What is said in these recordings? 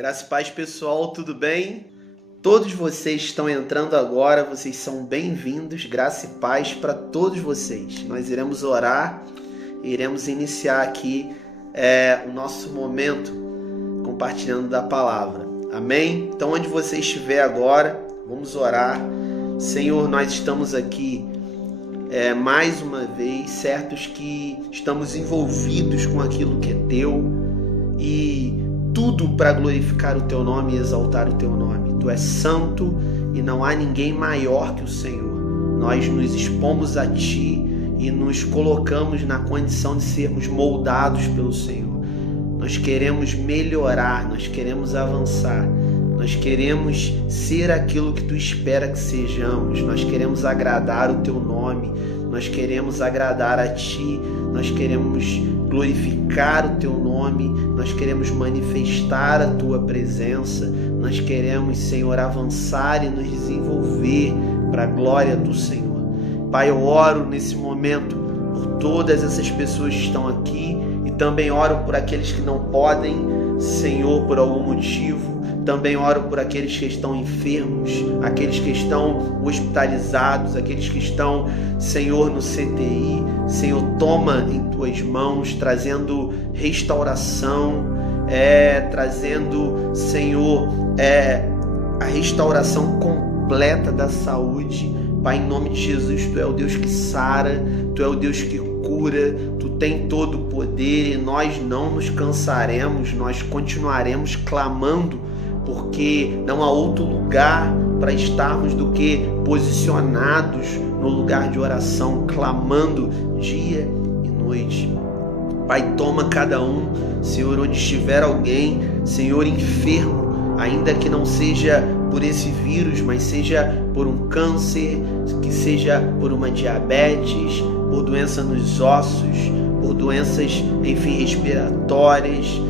Graça e paz, pessoal, tudo bem? Todos vocês estão entrando agora, vocês são bem-vindos. Graça e paz para todos vocês. Nós iremos orar, iremos iniciar aqui o nosso momento compartilhando da palavra. Amém? Então, onde você estiver agora, vamos orar. Senhor, nós estamos aqui mais uma vez, certos que estamos envolvidos com aquilo que é teu e tudo para glorificar o teu nome e exaltar o teu nome. Tu és santo e não há ninguém maior que o Senhor. Nós nos expomos a ti e nos colocamos na condição de sermos moldados pelo Senhor. Nós queremos melhorar, nós queremos avançar, nós queremos ser aquilo que tu espera que sejamos, nós queremos agradar o teu nome, nós queremos agradar a ti, nós queremos glorificar o teu nome, nós queremos manifestar a tua presença, nós queremos, Senhor, avançar e nos desenvolver para a glória do Senhor. Pai, eu oro nesse momento por todas essas pessoas que estão aqui e também oro por aqueles que não podem, Senhor, por algum motivo. Também oro por aqueles que estão enfermos, aqueles que estão hospitalizados, aqueles que estão, Senhor, no CTI. Senhor, toma em tuas mãos, trazendo restauração, trazendo, Senhor, a restauração completa da saúde. Pai, em nome de Jesus, tu é o Deus que sara, tu é o Deus que cura, tu tem todo o poder e nós não nos cansaremos, nós continuaremos clamando, porque não há outro lugar para estarmos do que posicionados no lugar de oração, clamando dia e noite. Pai, toma cada um, Senhor, onde estiver alguém, Senhor, enfermo, ainda que não seja por esse vírus, mas seja por um câncer, que seja por uma diabetes, por doença nos ossos, por doenças, enfim, respiratórias,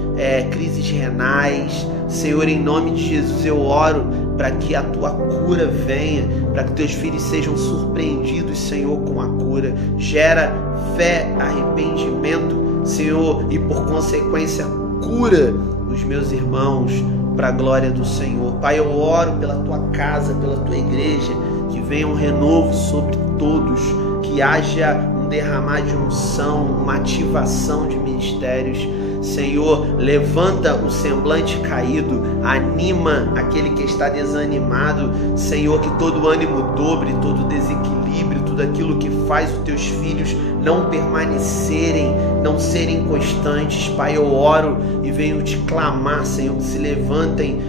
crises renais. Senhor, em nome de Jesus, eu oro para que a tua cura venha, para que teus filhos sejam surpreendidos, Senhor, com a cura. Gera fé, arrependimento, Senhor, e por consequência, cura os meus irmãos para a glória do Senhor. Pai, eu oro pela tua casa, pela tua igreja, que venha um renovo sobre todos, que haja um derramar de unção, uma ativação de ministérios. Senhor, levanta o semblante caído, anima aquele que está desanimado. Senhor, que todo ânimo dobre, todo desequilíbrio, tudo aquilo que faz os teus filhos não permanecerem, não serem constantes. Pai, eu oro e venho te clamar, Senhor, que se levantem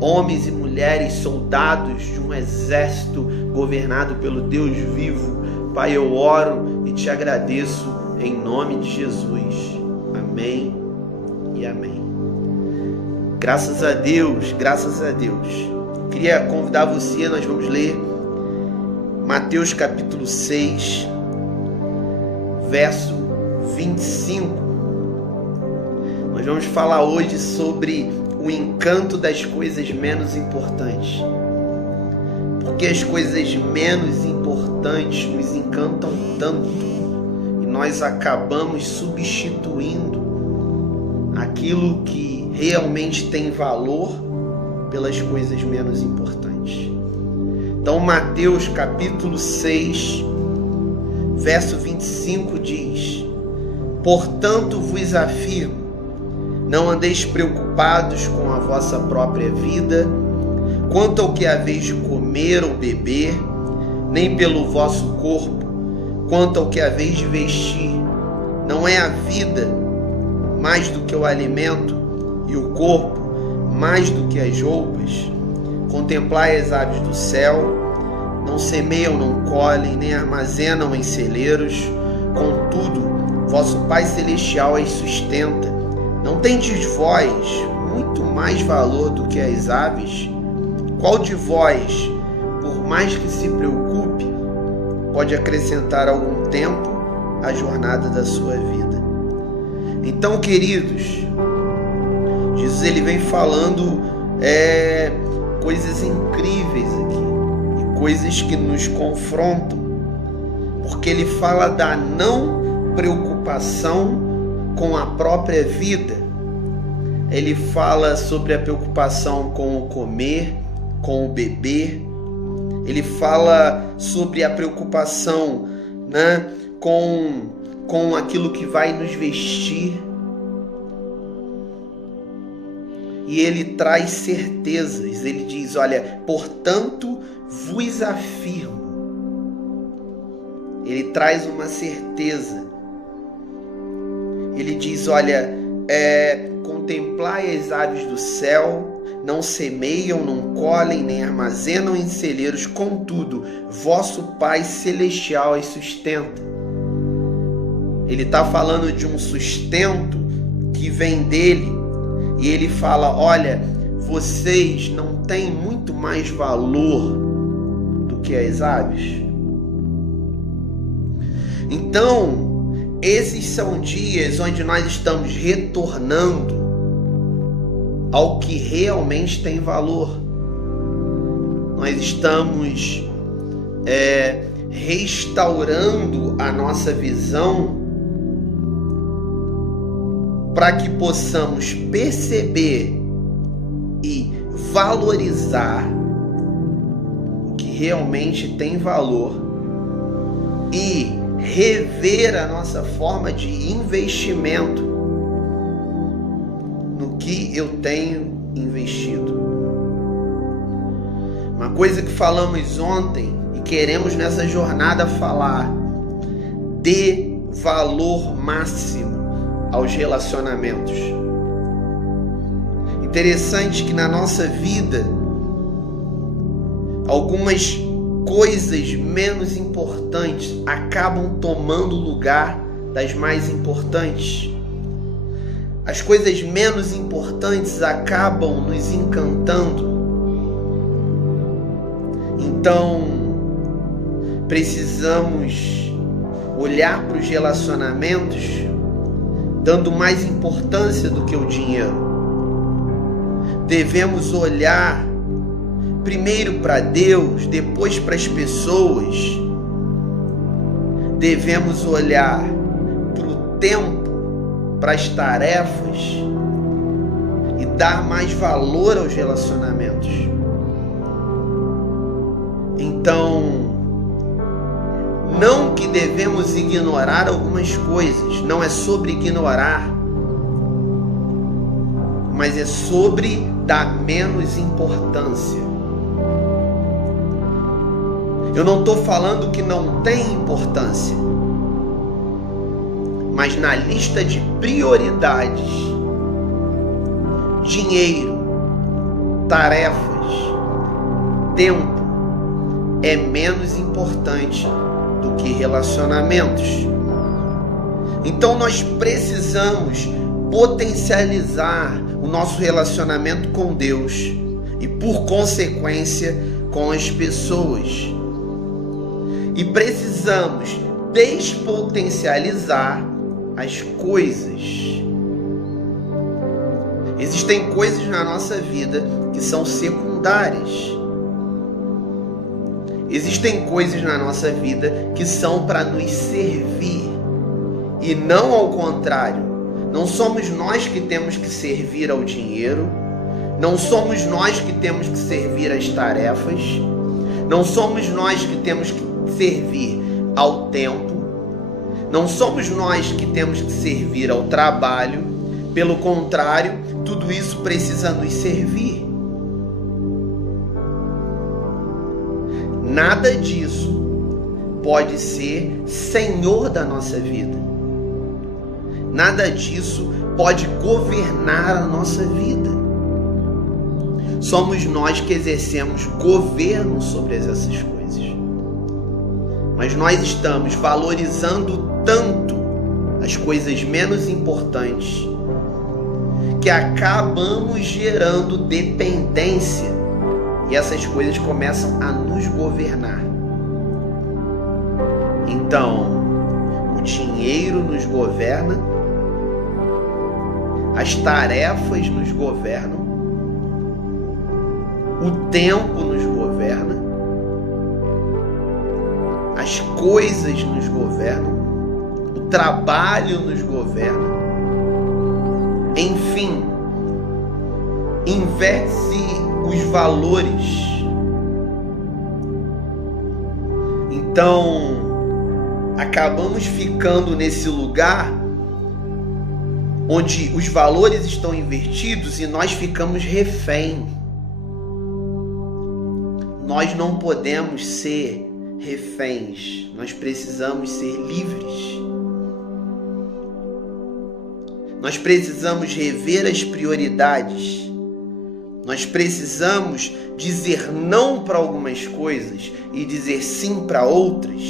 homens e mulheres, soldados de um exército governado pelo Deus vivo. Pai, eu oro e te agradeço em nome de Jesus. Amém e amém. Graças a Deus, graças a Deus. Queria convidar você, nós vamos ler Mateus capítulo 6, verso 25. Nós vamos falar hoje sobre o encanto das coisas menos importantes. Porque as coisas menos importantes nos encantam tanto e nós acabamos substituindo aquilo que realmente tem valor pelas coisas menos importantes. Então, Mateus capítulo 6, verso 25 diz: portanto vos afirmo, não andeis preocupados com a vossa própria vida, quanto ao que haveis de comer ou beber, nem pelo vosso corpo, quanto ao que haveis de vestir. Não é a vida mais do que o alimento, e o corpo mais do que as roupas? Contemplai as aves do céu, não semeiam, não colhem, nem armazenam em celeiros, contudo, vosso Pai Celestial as sustenta. Não tendes vós muito mais valor do que as aves? Qual de vós, por mais que se preocupe, pode acrescentar algum tempo à jornada da sua vida? Então, queridos, Jesus ele vem falando coisas incríveis aqui, e coisas que nos confrontam, porque ele fala da não preocupação com a própria vida. ele fala sobre a preocupação com o comer, com o beber. Ele fala sobre a preocupação, né, com aquilo que vai nos vestir. E ele traz certezas. Ele diz, olha, portanto vos afirmo. Ele traz uma certeza. Ele diz, olha, contemplai as aves do céu, não semeiam, não colhem, nem armazenam em celeiros, contudo, vosso Pai Celestial as sustenta. Ele está falando de um sustento que vem dele, e ele fala, olha, vocês não têm muito mais valor do que as aves? Então, esses são dias onde nós estamos retornando ao que realmente tem valor. Nós estamos restaurando a nossa visão para que possamos perceber e valorizar o que realmente tem valor e rever a nossa forma de investimento no que eu tenho investido. Uma coisa que falamos ontem e queremos nessa jornada falar: dê valor máximo aos relacionamentos. Interessante que na nossa vida algumas coisas menos importantes acabam tomando lugar das mais importantes. As coisas menos importantes acabam nos encantando. Então, precisamos olhar para os relacionamentos dando mais importância do que o dinheiro. Devemos olhar primeiro para Deus, depois para as pessoas. Devemos olhar para o tempo, para as tarefas e dar mais valor aos relacionamentos. Então, não que devemos ignorar algumas coisas, não é sobre ignorar, mas é sobre dar menos importância. Eu não estou falando que não tem importância, mas na lista de prioridades, dinheiro, tarefas, tempo é menos importante do que relacionamentos. Então nós precisamos potencializar o nosso relacionamento com Deus e, por consequência, com as pessoas. E precisamos despotencializar as coisas. Existem coisas na nossa vida que são secundárias. Existem coisas na nossa vida que são para nos servir e não ao contrário. Não somos nós que temos que servir ao dinheiro, não somos nós que temos que servir às tarefas, não somos nós que temos que servir ao tempo, não somos nós que temos que servir ao trabalho. Pelo contrário, tudo isso precisa nos servir. Nada disso pode ser senhor da nossa vida. Nada disso pode governar a nossa vida. Somos nós que exercemos governo sobre essas coisas. Mas nós estamos valorizando tanto as coisas menos importantes que acabamos gerando dependência. E essas coisas começam a nos governar. Então, o dinheiro nos governa, as tarefas nos governam, o tempo nos governa, as coisas nos governam, o trabalho nos governa. Enfim, inverte os valores. Então, acabamos ficando nesse lugar onde os valores estão invertidos e nós ficamos refém. Nós não podemos ser reféns, nós precisamos ser livres. Nós precisamos rever as prioridades. Nós precisamos dizer não para algumas coisas e dizer sim para outras.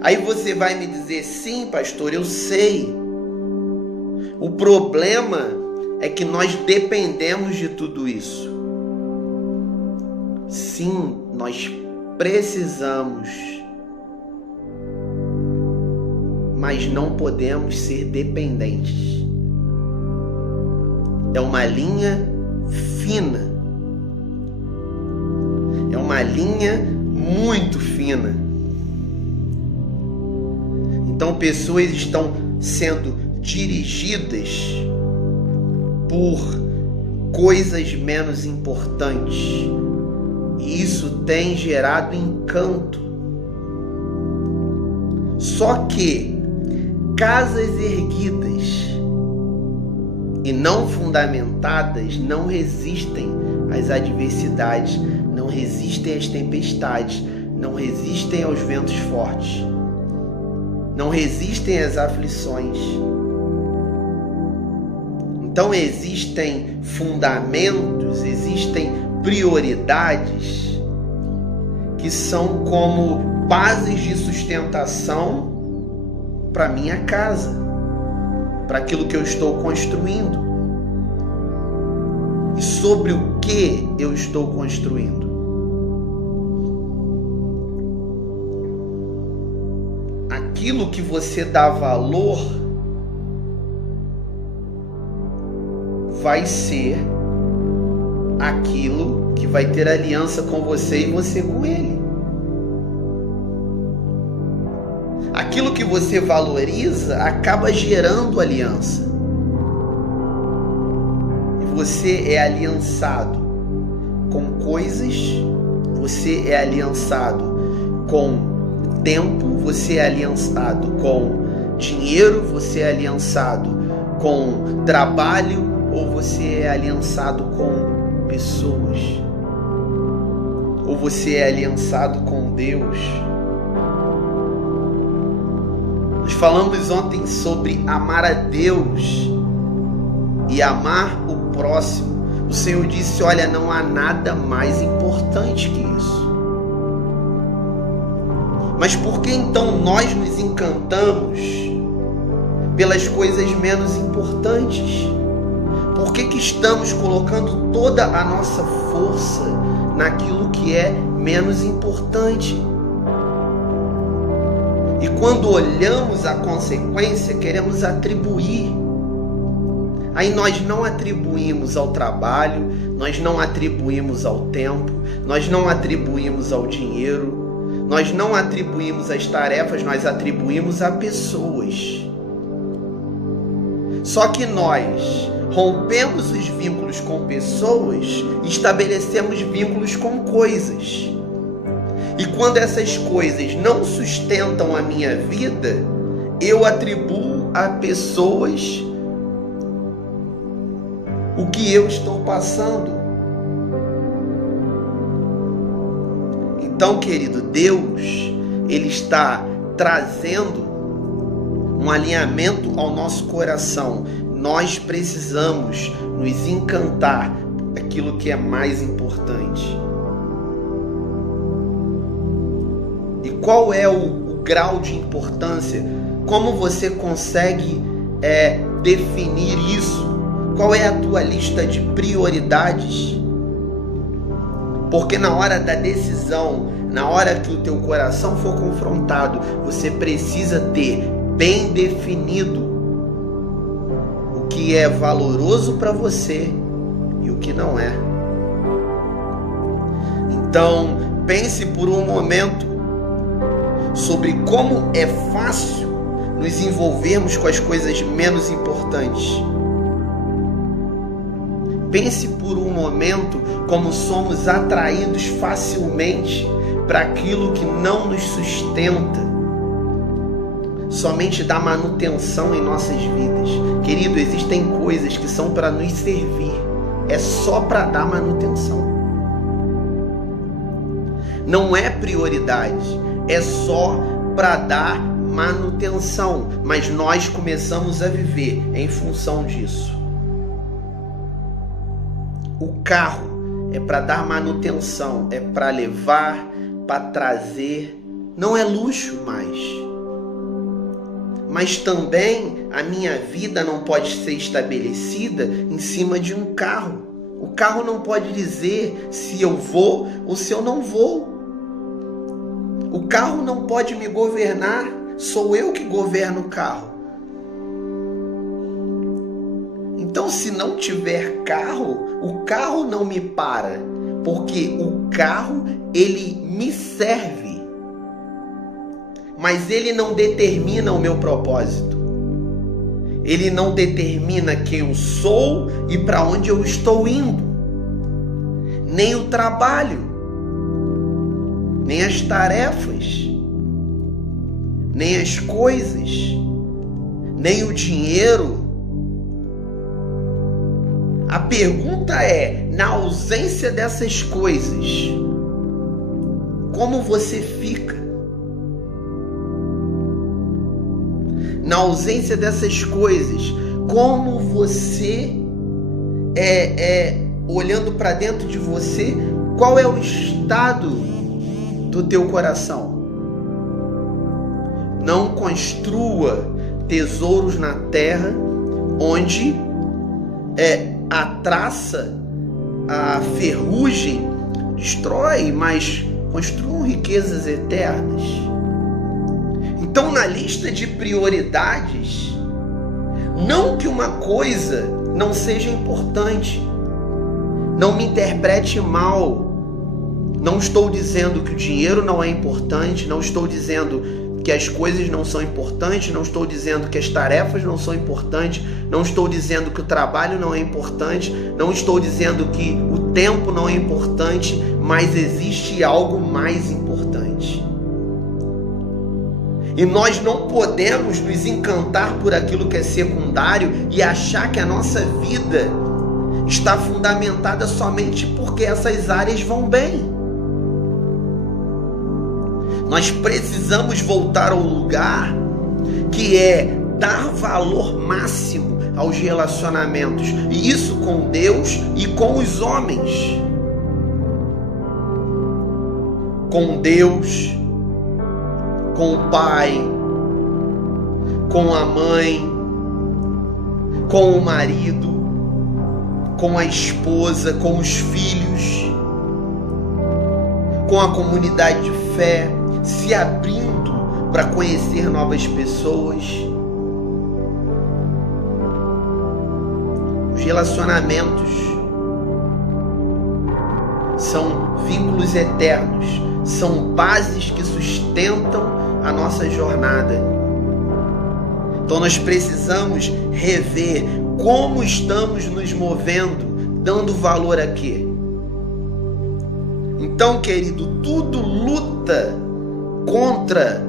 Aí você vai me dizer, sim, pastor, eu sei. O problema é que nós dependemos de tudo isso. Sim, nós precisamos, mas não podemos ser dependentes. É uma linha fina. É uma linha muito fina. Então, pessoas estão sendo dirigidas por coisas menos importantes. E isso tem gerado encanto. Só que casas erguidas e não fundamentadas não resistem às adversidades, não resistem às tempestades, não resistem aos ventos fortes, não resistem às aflições. Então existem fundamentos, existem prioridades que são como bases de sustentação para minha casa, para aquilo que eu estou construindo. E sobre o que eu estou construindo? Aquilo que você dá valor vai ser aquilo que vai ter aliança com você e você com ele. Aquilo que você valoriza acaba gerando aliança. E você é aliançado com coisas, você é aliançado com tempo, você é aliançado com dinheiro, você é aliançado com trabalho, ou você é aliançado com pessoas, ou você é aliançado com Deus. Nós falamos ontem sobre amar a Deus e amar o próximo. O Senhor disse, olha, não há nada mais importante que isso. Mas por que então nós nos encantamos pelas coisas menos importantes? Por que estamos colocando toda a nossa força naquilo que é menos importante? E quando olhamos a consequência, queremos atribuir. Aí nós não atribuímos ao trabalho, nós não atribuímos ao tempo, nós não atribuímos ao dinheiro, nós não atribuímos às tarefas, nós atribuímos a pessoas. Só que nós rompemos os vínculos com pessoas e estabelecemos vínculos com coisas. E quando essas coisas não sustentam a minha vida, eu atribuo a pessoas o que eu estou passando. Então, querido, Deus, Ele está trazendo um alinhamento ao nosso coração. Nós precisamos nos encantar por aquilo que é mais importante. E qual é o grau de importância? Como você consegue definir isso? Qual é a tua lista de prioridades? Porque na hora da decisão, na hora que o teu coração for confrontado, você precisa ter bem definido o que é valoroso para você e o que não é. Então, pense por um momento sobre como é fácil nos envolvermos com as coisas menos importantes. Pense por um momento como somos atraídos facilmente para aquilo que não nos sustenta, somente dá manutenção em nossas vidas. Querido, existem coisas que são para nos servir, é só para dar manutenção. Não é prioridade, é só para dar manutenção, mas nós começamos a viver em função disso. O carro é para dar manutenção, é para levar, para trazer, não é luxo mais. Mas também a minha vida não pode ser estabelecida em cima de um carro. O carro não pode dizer se eu vou ou se eu não vou. O carro não pode me governar, sou eu que governo o carro. Então, se não tiver carro, o carro não me para, porque o carro, ele me serve, mas ele não determina o meu propósito. Ele não determina quem eu sou e para onde eu estou indo, nem o trabalho, nem as tarefas, nem as coisas, nem o dinheiro. A pergunta é, na ausência dessas coisas, como você fica? Na ausência dessas coisas, como você olhando para dentro de você, qual é o estado do teu coração? Não construa tesouros na terra, onde a traça, a ferrugem destrói, mas construam riquezas eternas. Então, na lista de prioridades, não que uma coisa não seja importante, não me interprete mal. Não estou dizendo que o dinheiro não é importante, não estou dizendo que as coisas não são importantes, não estou dizendo que as tarefas não são importantes, não estou dizendo que o trabalho não é importante, não estou dizendo que o tempo não é importante, mas existe algo mais importante. E nós não podemos nos encantar por aquilo que é secundário e achar que a nossa vida está fundamentada somente porque essas áreas vão bem. Nós precisamos voltar ao lugar que é dar valor máximo aos relacionamentos, e isso com Deus e com os homens. Com Deus, com o pai, com a mãe, com o marido, com a esposa, com os filhos, com a comunidade de fé, se abrindo para conhecer novas pessoas. Os relacionamentos são vínculos eternos, são bases que sustentam a nossa jornada. Então nós precisamos rever como estamos nos movendo, dando valor a quê? Então, querido, tudo luta contra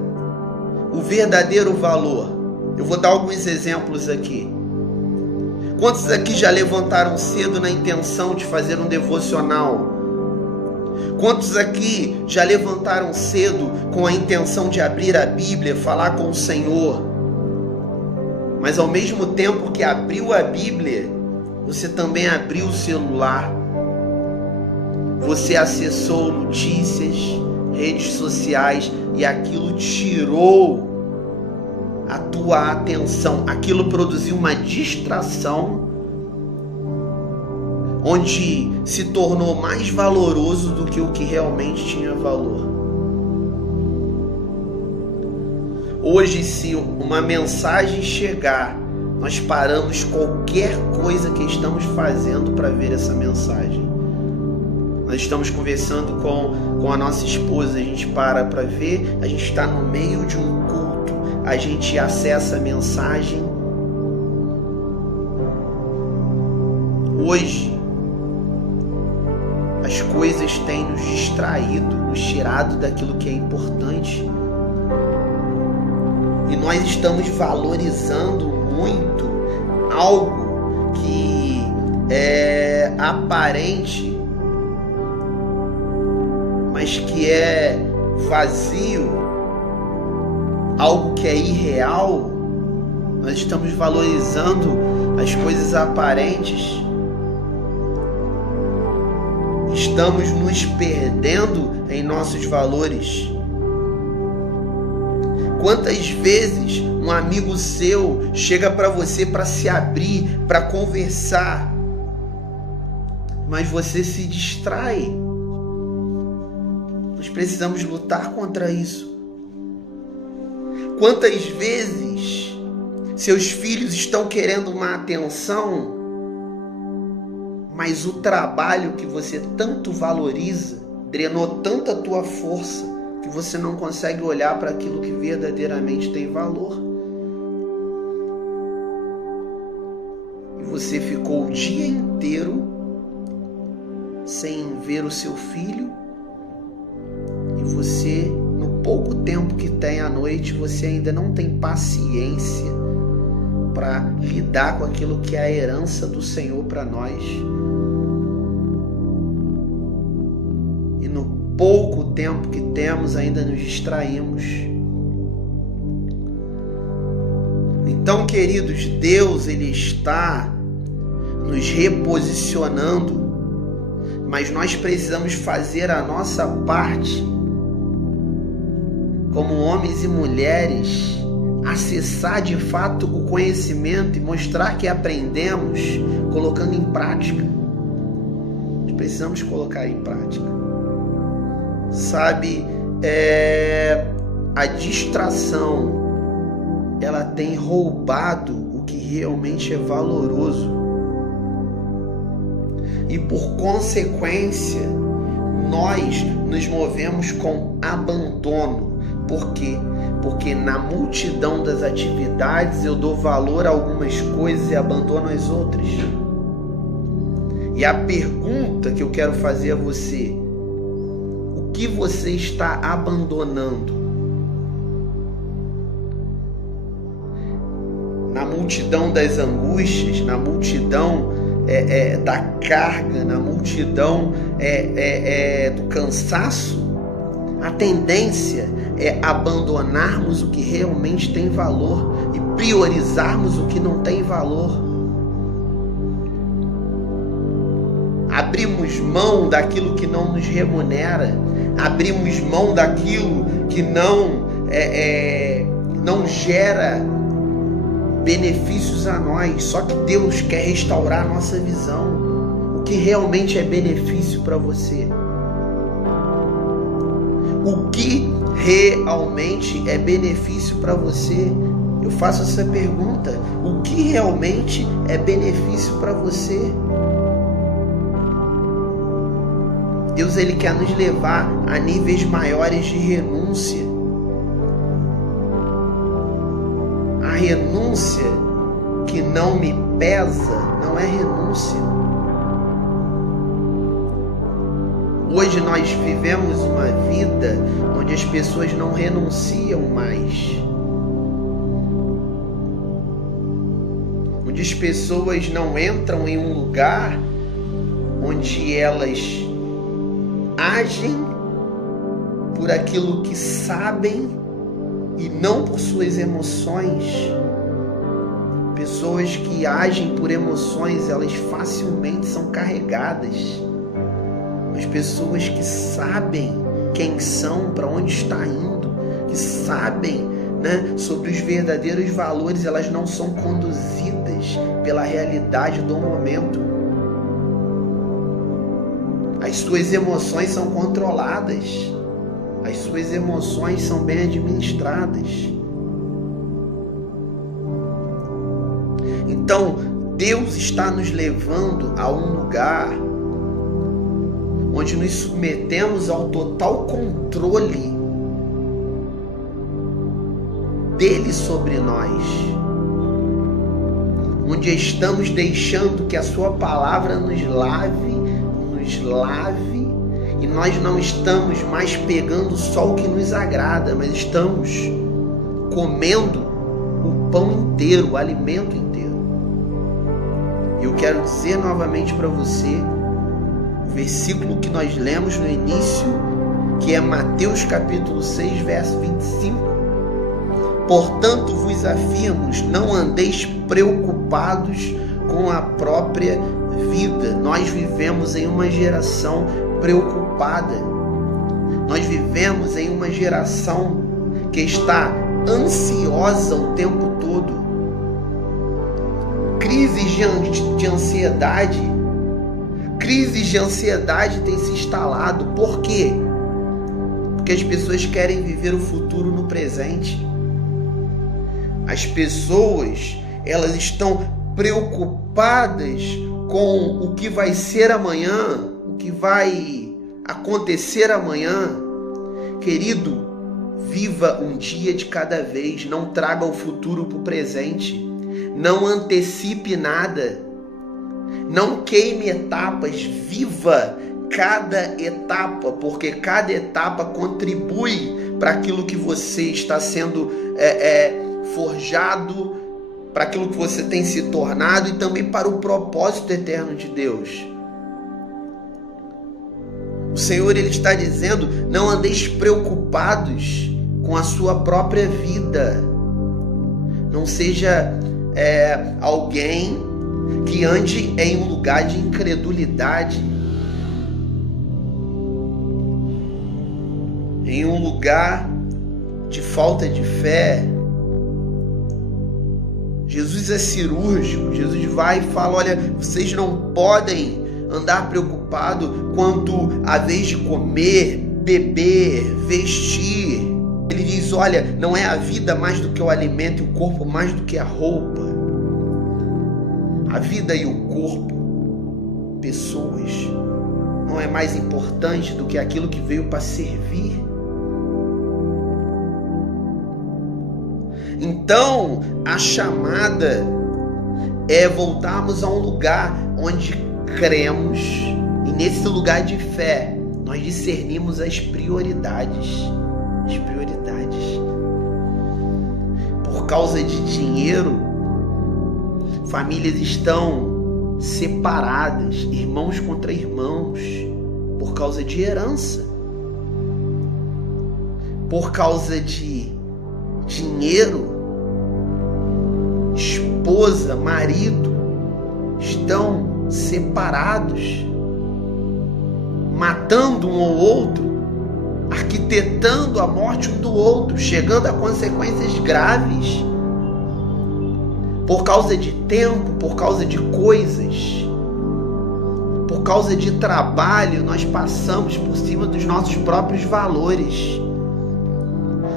o verdadeiro valor. Eu vou dar alguns exemplos aqui. Quantos aqui já levantaram cedo na intenção de fazer um devocional? Quantos aqui já levantaram cedo com a intenção de abrir a Bíblia, falar com o Senhor? Mas ao mesmo tempo que abriu a Bíblia, você também abriu o celular. Você acessou notícias, redes sociais, e aquilo tirou a tua atenção. Aquilo produziu uma distração, onde se tornou mais valoroso do que o que realmente tinha valor. Hoje, se uma mensagem chegar, nós paramos qualquer coisa que estamos fazendo para ver essa mensagem. Nós estamos conversando com a nossa esposa, a gente para ver, a gente está no meio de um culto, a gente acessa a mensagem. Hoje, As coisas têm nos distraído, nos tirado daquilo que é importante. E nós estamos valorizando muito algo que é aparente, mas que é vazio, algo que é irreal. Nós estamos valorizando as coisas aparentes. Estamos nos perdendo em nossos valores. Quantas vezes um amigo seu chega para você para se abrir, para conversar, mas você se distrai? Nós precisamos lutar contra isso. Quantas vezes seus filhos estão querendo uma atenção, mas o trabalho que você tanto valoriza drenou tanta tua força que você não consegue olhar para aquilo que verdadeiramente tem valor. E você ficou o dia inteiro sem ver o seu filho, e você, no pouco tempo que tem à noite, você ainda não tem paciência para lidar com aquilo que é a herança do Senhor para nós. E no pouco tempo que temos, ainda nos distraímos. Então, queridos, Deus, Ele está nos reposicionando, mas nós precisamos fazer a nossa parte como homens e mulheres, acessar de fato o conhecimento e mostrar que aprendemos colocando em prática. Nós precisamos colocar em prática. Sabe, a distração, ela tem roubado o que realmente é valoroso. E por consequência, nós nos movemos com abandono. Por quê? Porque na multidão das atividades eu dou valor a algumas coisas e abandono as outras. E a pergunta que eu quero fazer a você: o que você está abandonando? Na multidão das angústias, na multidão da carga, na multidão do cansaço, a tendência é abandonarmos o que realmente tem valor e priorizarmos o que não tem valor. Abrimos mão daquilo que não nos remunera, abrimos mão daquilo que não gera benefícios a nós. Só que Deus quer restaurar a nossa visão. O que realmente é benefício para você? O que realmente é benefício para você? Eu faço essa pergunta. O que realmente é benefício para você? Deus, Ele quer nos levar a níveis maiores de renúncia. A renúncia que não me pesa não é renúncia. Hoje nós vivemos uma vida onde as pessoas não renunciam mais. Onde as pessoas não entram em um lugar onde elas agem por aquilo que sabem e não por suas emoções. Pessoas que agem por emoções, elas facilmente são carregadas. As pessoas que sabem quem são, para onde está indo, que sabem, sobre os verdadeiros valores, elas não são conduzidas pela realidade do momento. As suas emoções são controladas, as suas emoções são bem administradas. Então, Deus está nos levando a um lugar onde nos submetemos ao total controle dele sobre nós, onde estamos deixando que a sua palavra nos lave, nos lave e nós não estamos mais pegando só o que nos agrada, mas estamos comendo o pão inteiro, o alimento inteiro. E eu quero dizer novamente para você o versículo que nós lemos no início, que é Mateus capítulo 6, verso 25. Portanto vos afirmo, não andeis preocupados com a própria vida. Nós vivemos em uma geração preocupada. Nós vivemos em uma geração que está ansiosa o tempo todo. Crises de ansiedade. Crises de ansiedade têm se instalado. Por quê? Porque as pessoas querem viver o futuro no presente. As pessoas, elas estão preocupadas com o que vai ser amanhã, o que vai acontecer amanhã. Querido, viva um dia de cada vez, não traga o futuro para o presente, não antecipe nada, não queime etapas, viva cada etapa, porque cada etapa contribui para aquilo que você está sendo forjado, para aquilo que você tem se tornado e também para o propósito eterno de Deus. O Senhor, Ele está dizendo, não andeis preocupados com a sua própria vida. Não seja alguém que ande em um lugar de incredulidade, em um lugar de falta de fé. Jesus é cirúrgico. Jesus vai e fala, olha, vocês não podem andar preocupado quanto à vez de comer, beber, vestir. Ele diz, olha, não é a vida mais do que o alimento e o corpo mais do que a roupa. A vida e o corpo, pessoas, não é mais importante do que aquilo que veio para servir. Então, a chamada é voltarmos a um lugar onde cremos, e nesse lugar de fé, nós discernimos as prioridades. As prioridades. Por causa de dinheiro, famílias estão separadas, irmãos contra irmãos, por causa de herança. Por causa de dinheiro, esposa, marido estão separados, matando um ao outro, arquitetando a morte um do outro, chegando a consequências graves, por causa de tempo, por causa de coisas, por causa de trabalho. Nós passamos por cima dos nossos próprios valores.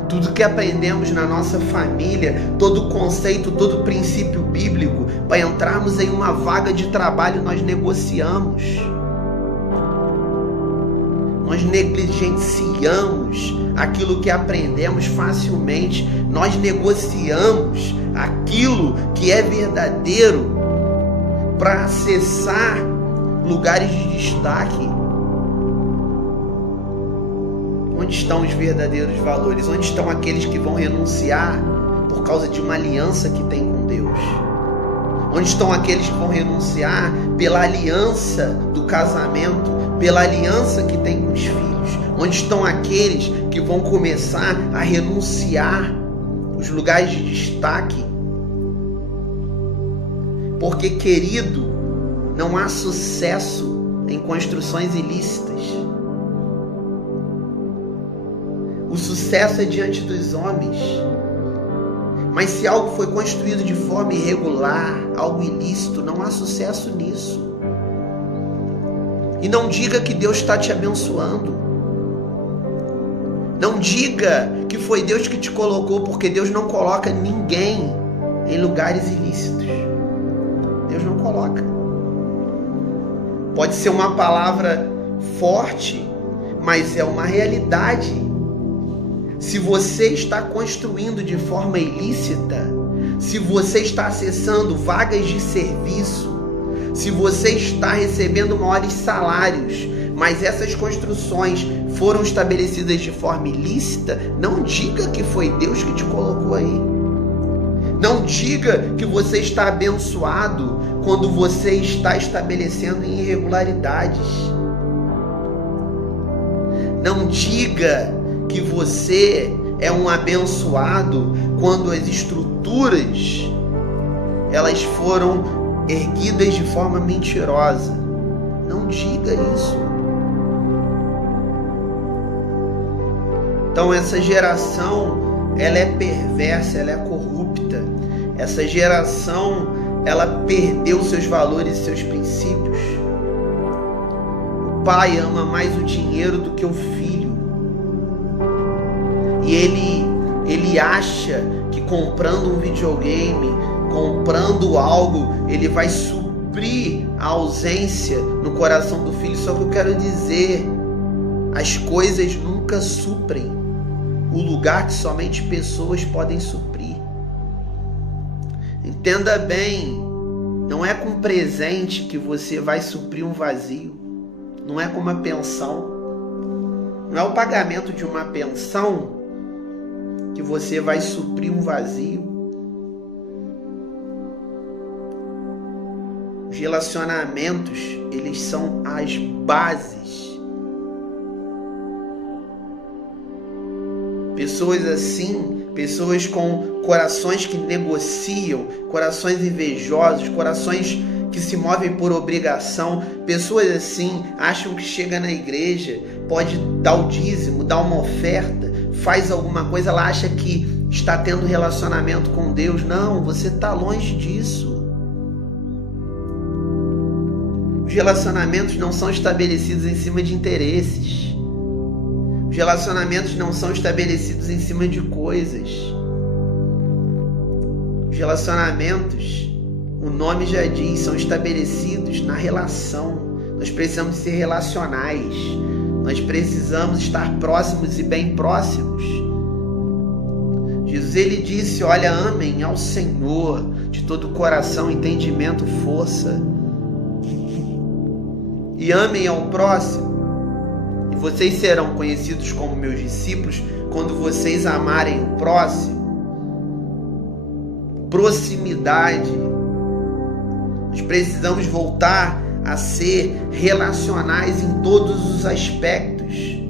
Tudo que aprendemos na nossa família, todo conceito, todo princípio bíblico, para entrarmos em uma vaga de trabalho, nós negociamos. Nós negligenciamos aquilo que aprendemos facilmente. Nós negociamos aquilo que é verdadeiro para acessar lugares de destaque. Onde estão os verdadeiros valores? Onde estão aqueles que vão renunciar por causa de uma aliança que tem com Deus? Onde estão aqueles que vão renunciar pela aliança do casamento, pela aliança que tem com os filhos? Onde estão aqueles que vão começar a renunciar os lugares de destaque? Porque, querido, não há sucesso em construções ilícitas. O sucesso é diante dos homens. Mas se algo foi construído de forma irregular, algo ilícito, não há sucesso nisso. E não diga que Deus está te abençoando. Não diga que foi Deus que te colocou, porque Deus não coloca ninguém em lugares ilícitos. Deus não coloca. Pode ser uma palavra forte, mas é uma realidade. Se você está construindo de forma ilícita, se você está acessando vagas de serviço, se você está recebendo maiores salários, mas essas construções foram estabelecidas de forma ilícita, não diga que foi Deus que te colocou aí. Não diga que você está abençoado quando você está estabelecendo irregularidades. Não diga que você é um abençoado quando as estruturas elas foram erguidas de forma mentirosa. Não diga isso. Então essa geração, ela é perversa, ela é corrupta. Essa geração, ela perdeu seus valores e seus princípios. O pai ama mais o dinheiro do que o filho. E ele acha que comprando um videogame, comprando algo, ele vai suprir a ausência no coração do filho. Só que eu quero dizer, as coisas nunca suprem o lugar que somente pessoas podem suprir. Entenda bem, não é com presente que você vai suprir um vazio. Não é com uma pensão. Não é o pagamento de uma pensão que você vai suprir um vazio. Os relacionamentos, eles são as bases. Pessoas assim, pessoas com corações que negociam, corações invejosos, corações que se movem por obrigação, pessoas assim acham que chega na igreja, pode dar o dízimo, dar uma oferta, faz alguma coisa, ela acha que está tendo relacionamento com Deus. Não, você está longe disso. Os relacionamentos não são estabelecidos em cima de interesses. Os relacionamentos não são estabelecidos em cima de coisas. Os relacionamentos, o nome já diz, são estabelecidos na relação. Nós precisamos ser relacionais. Nós precisamos estar próximos e bem próximos. Jesus, ele disse, olha, amem ao Senhor de todo o coração, entendimento, força. E amem ao próximo. E vocês serão conhecidos como meus discípulos quando vocês amarem o próximo. Proximidade. Nós precisamos voltar a ser relacionais em todos os aspectos.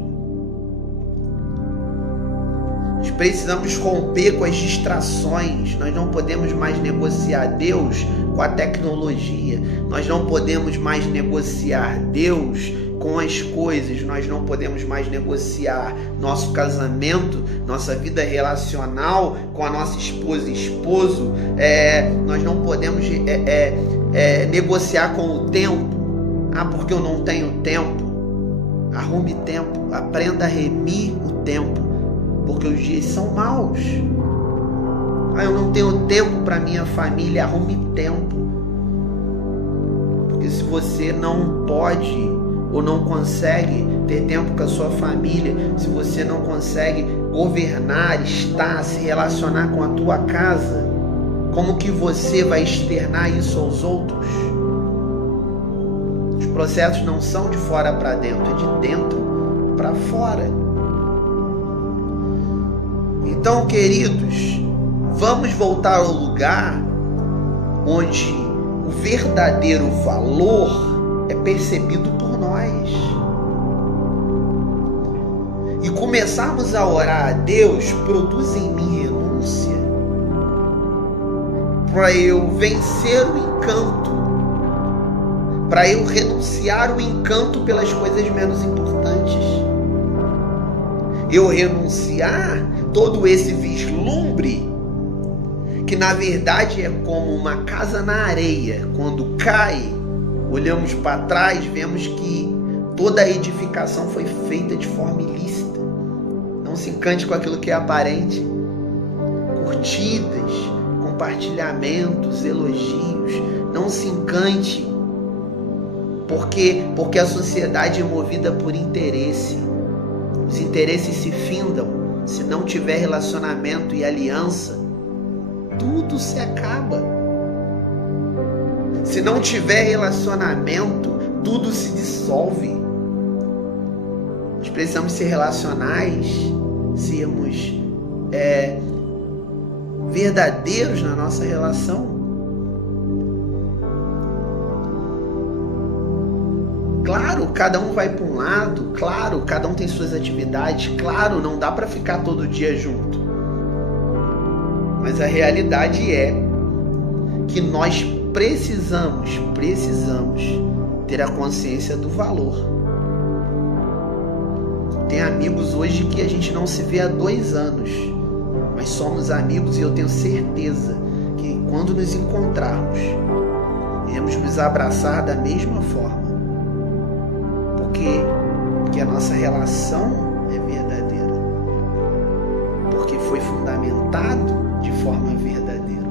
Nós precisamos romper com as distrações. Nós não podemos mais negociar Deus com a tecnologia. Nós não podemos mais negociar Deus com as coisas. Nós não podemos mais negociar nosso casamento, nossa vida relacional com a nossa esposa e esposo. Nós não podemos negociar com o tempo. Porque eu não tenho tempo. Arrume tempo. Aprenda a remir o tempo, porque os dias são maus. Eu não tenho tempo para minha família. Arrume tempo, porque se você não pode ou não consegue ter tempo com a sua família, se você não consegue governar, estar, se relacionar com a tua casa, como que você vai externar isso aos outros? Os processos não são de fora para dentro, é de dentro para fora. Então, queridos, vamos voltar ao lugar onde o verdadeiro valor é percebido por nós. E começarmos a orar a Deus, produz em mim renúncia, para eu vencer o encanto, para eu renunciar o encanto pelas coisas menos importantes. Eu renunciar todo esse vislumbre, que na verdade é como uma casa na areia. Quando cai, olhamos para trás, vemos que toda a edificação foi feita de forma ilícita. Não se encante com aquilo que é aparente. Curtidas, compartilhamentos, elogios. Não se encante, porque a sociedade é movida por interesse. Os interesses se findam. Se não tiver relacionamento e aliança, tudo se acaba. Se não tiver relacionamento, tudo se dissolve. Nós precisamos ser relacionais, sermos verdadeiros na nossa relação. Claro, cada um vai para um lado, claro, cada um tem suas atividades, claro, não dá para ficar todo dia junto. Mas a realidade é que nós precisamos ter a consciência do valor. Tem amigos hoje que a gente não se vê há 2 anos, mas somos amigos e eu tenho certeza que quando nos encontrarmos, iremos nos abraçar da mesma forma. Porque a nossa relação é verdadeira. Porque foi fundamentado de forma verdadeira.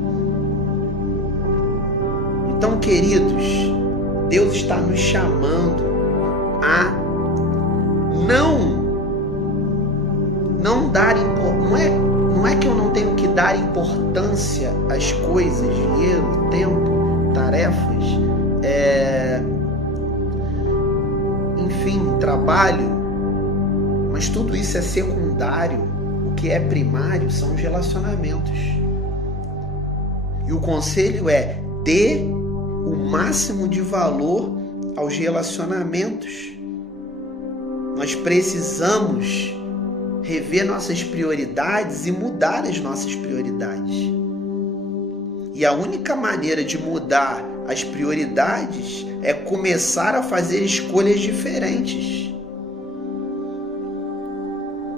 Então, queridos, Deus está nos chamando a não dar importância. Não é que eu não tenho que dar importância às coisas, dinheiro, tempo, tarefas, enfim, trabalho, mas tudo isso é secundário. O que é primário são os relacionamentos. E o conselho é: dê o máximo de valor aos relacionamentos. Nós precisamos rever nossas prioridades e mudar as nossas prioridades. E a única maneira de mudar as prioridades é começar a fazer escolhas diferentes.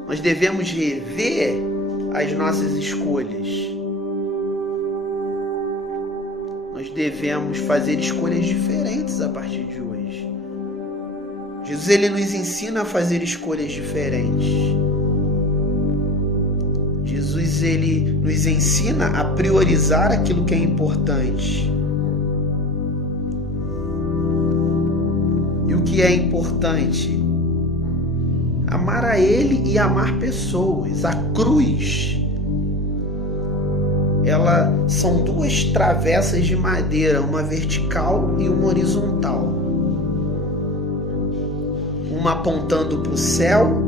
Nós devemos rever as nossas escolhas. Nós devemos fazer escolhas diferentes a partir de hoje. Jesus, ele nos ensina a fazer escolhas diferentes. Jesus, ele nos ensina a priorizar aquilo que é importante. E o que é importante? Amar a Ele e amar pessoas. A cruz, são 2 travessas de madeira, uma vertical e uma horizontal. Uma apontando para o céu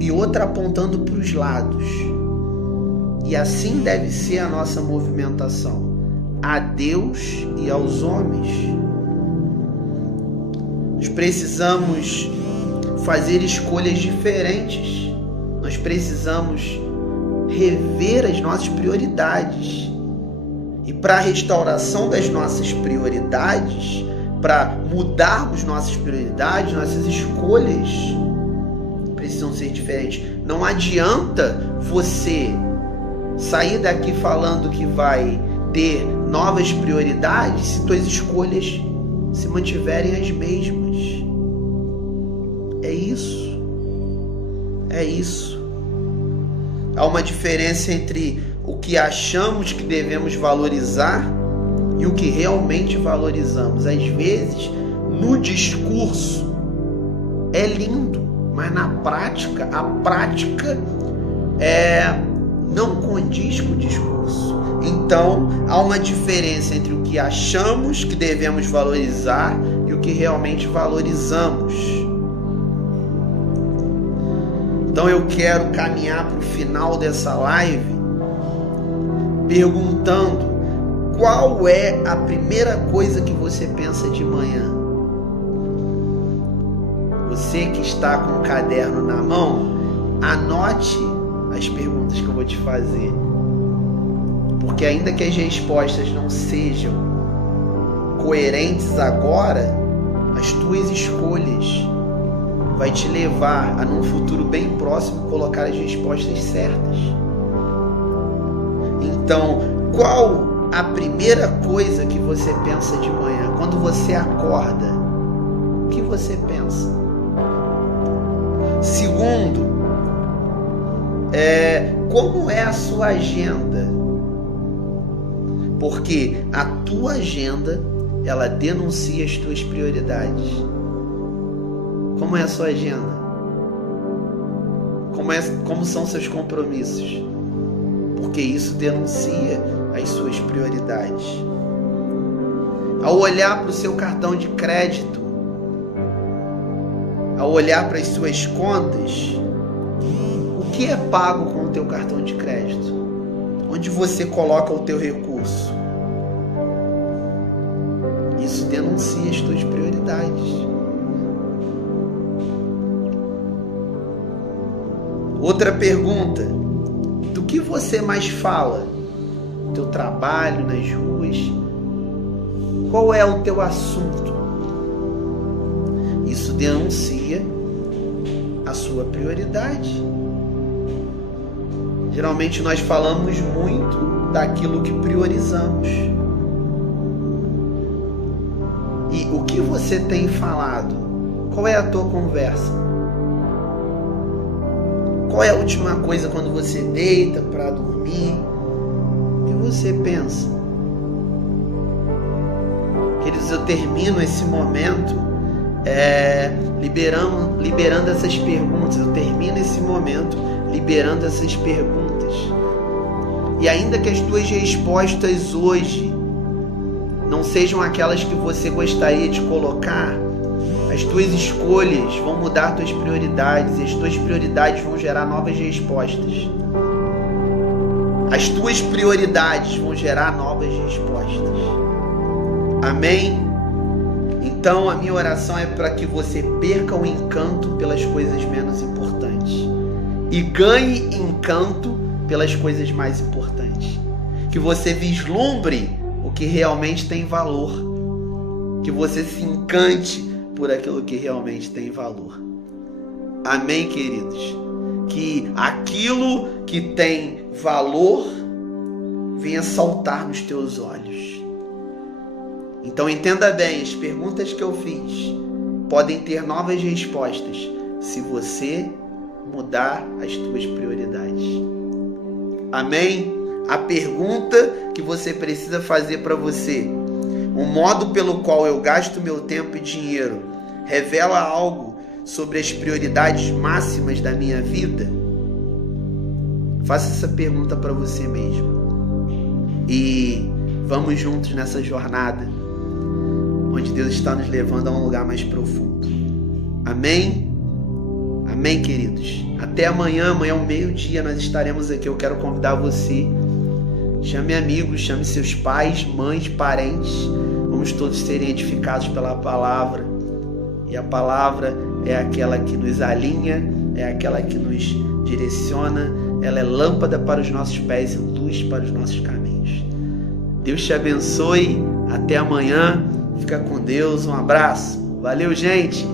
e outra apontando para os lados. E assim deve ser a nossa movimentação, a Deus e aos homens. Nós precisamos fazer escolhas diferentes. Nós precisamos rever as nossas prioridades. E para a restauração das nossas prioridades, para mudarmos nossas prioridades, nossas escolhas precisam ser diferentes. Não adianta você sair daqui falando que vai ter novas prioridades se tuas escolhas se mantiverem as mesmas. É isso. É isso. Há uma diferença entre o que achamos que devemos valorizar e o que realmente valorizamos. Às vezes, no discurso é lindo, mas na prática, a prática não condiz com o discurso. Então, há uma diferença entre o que achamos que devemos valorizar e o que realmente valorizamos. Então, eu quero caminhar para o final dessa live perguntando: qual é a primeira coisa que você pensa de manhã? Você que está com o caderno na mão, anote as perguntas que eu vou te fazer. Porque ainda que as respostas não sejam coerentes agora, as tuas escolhas vai te levar a, num futuro bem próximo, colocar as respostas certas. Então, qual a primeira coisa que você pensa de manhã? Quando você acorda, o que você pensa? Segundo, como é a sua agenda? Porque a tua agenda, ela denuncia as tuas prioridades. Como é a sua agenda? Como são seus compromissos? Porque isso denuncia as suas prioridades. Ao olhar para o seu cartão de crédito, ao olhar para as suas contas, o que é pago com o teu cartão de crédito? Onde você coloca o teu recurso? Isso denuncia as tuas prioridades. Outra pergunta: do que você mais fala? No teu trabalho, nas ruas? Qual é o teu assunto? Isso denuncia a sua prioridade. Geralmente nós falamos muito daquilo que priorizamos. E o que você tem falado? Qual é a tua conversa? Qual é a última coisa quando você deita para dormir? O que você pensa? Queridos, eu termino esse momento liberando essas perguntas. Eu termino esse momento liberando essas perguntas. E ainda que as tuas respostas hoje não sejam aquelas que você gostaria de colocar, as tuas escolhas vão mudar tuas prioridades e as tuas prioridades vão gerar novas respostas. As tuas prioridades vão gerar novas respostas. Amém? Então a minha oração é para que você perca o encanto pelas coisas menos importantes e ganhe encanto pelas coisas mais importantes. Que você vislumbre o que realmente tem valor. Que você se encante por aquilo que realmente tem valor. Amém, queridos? Que aquilo que tem valor venha saltar nos teus olhos. Então entenda bem, as perguntas que eu fiz podem ter novas respostas se você mudar as tuas prioridades. Amém? A pergunta que você precisa fazer para você: o modo pelo qual eu gasto meu tempo e dinheiro revela algo sobre as prioridades máximas da minha vida? Faça essa pergunta para você mesmo. E vamos juntos nessa jornada, onde Deus está nos levando a um lugar mais profundo. Amém? Amém, queridos? Até amanhã, amanhã ao meio-dia nós estaremos aqui. Eu quero convidar você. Chame amigos, chame seus pais, mães, parentes. Vamos todos ser edificados pela palavra. E a palavra é aquela que nos alinha, é aquela que nos direciona. Ela é lâmpada para os nossos pés e luz para os nossos caminhos. Deus te abençoe. Até amanhã. Fica com Deus. Um abraço. Valeu, gente.